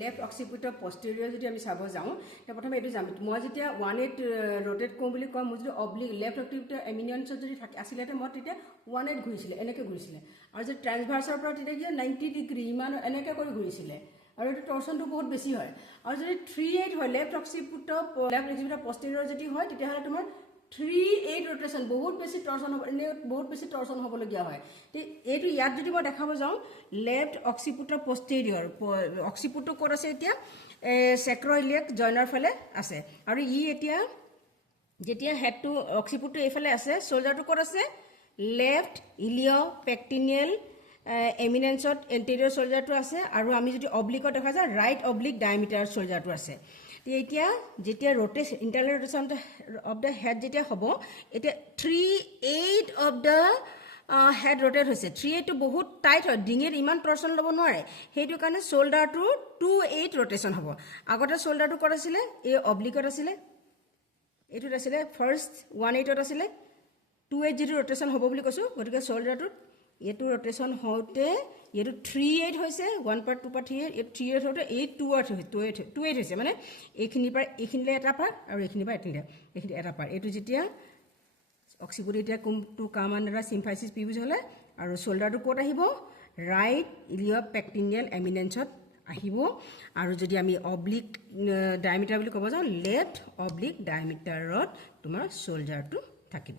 left অক্সিপিটৰ পষ্টেৰিয়ৰ যদি আমি চাব যাওঁ প্ৰথমে এইটো যাম মই যেতিয়া 180 ৰোটেট কৰোঁ বুলি কওঁ মই যদি অব্লিক লেফ্ট অক্সিপিটৰ এমিনেঞ্চত যদি আছিলে মই তেতিয়া 180 ঘূৰিছিলে এনেকৈ ঘূৰিছিলে আৰু যদি ট্ৰান্সভাৰ্চৰ পৰা তেতিয়া কি 90 ডিগ্ৰী ইমান এনেকৈ কৰি ঘূৰিছিলে আৰু এইটো টৰ্চনটো বহুত বেছি হয় আৰু যদি 38 হয় লেফ্ট অক্সিপিটৰ পষ্টেৰিয়ৰ যদি হয় তেতিয়াহ'লে তোমাৰ 38 ৰোটেশন বহুত বেছি টৰ্চন হ'ব এনে বহুত বেছি টৰ্চন হ'বলগীয়া হয় তে এইটো ইয়াত যদি মই দেখাব যাওঁ লেফ্ট অক্সিপিটৰ পষ্টেৰিয়ৰ অক্সিপিটটো ক'ত আছে এতিয়া সেক্ৰইলিয়াক জয়নাৰ ফালে আছে আৰু ই এতিয়া যেতিয়া হেডটো অক্সিপিটটো এইফালে আছে শোল্ডাৰটো ক'ত আছে লেফ্ট ইলিয় পেক্টিনিয়েল এমিনেঞ্চত এণ্টেৰিয়ৰ শোল্ডাৰটো আছে আৰু আমি যদি অব্লিকত দেখা যায় ৰাইট অব্লিক ডায়ামিটাৰ শোল্ডাৰটো আছে এতিয়া যেতিয়া rotation internal rotation of the head যেতিয়া হ'ব এতিয়া 38 অফ দ্য হেড ৰোটেট হৈছে 38টো বহুত টাইট হয় ডিঙিত ইমান টৰ্চন ল'ব নোৱাৰে সেইটো কাৰণে শোল্ডাৰটো 28 ৰোটেশন হ'ব আগতে শোল্ডাৰটো ক'ত আছিলে এই অব্লিকত আছিলে এইটোত আছিলে ফাৰ্ষ্ট 180ত আছিলে 28 যিটো ৰোটেশন হ'ব বুলি কৈছোঁ গতিকে শোল্ডাৰটোত এইটো ৰোটেশন হওঁতে এইটো 38 হৈছে 1 পাৰ্ট 2 পাৰ্ট 38 হওঁতে 28 হৈছে মানে এইখিনিৰ পৰা এইখিনিলৈ এটা পাৰ্ট আৰু এইখিনিৰ পৰা এইখিনি এটা পাৰ্ট এইটো যেতিয়া অক্সিপিট এতিয়া টু কাম আণ্ডাৰ চিম্ফাইচিছ পিউজ হ'লে আৰু শোল্ডাৰটো ক'ত আহিব ৰাইট ইলিয় পেক্টিনিয়েল এমিনেঞ্চত আহিব আৰু যদি আমি অব্লিক ডায়ামিটাৰ বুলি ক'ব যাওঁ লেফ্ট অব্লিক ডায়ামিটাৰত তোমাৰ শোল্ডাৰটো থাকিব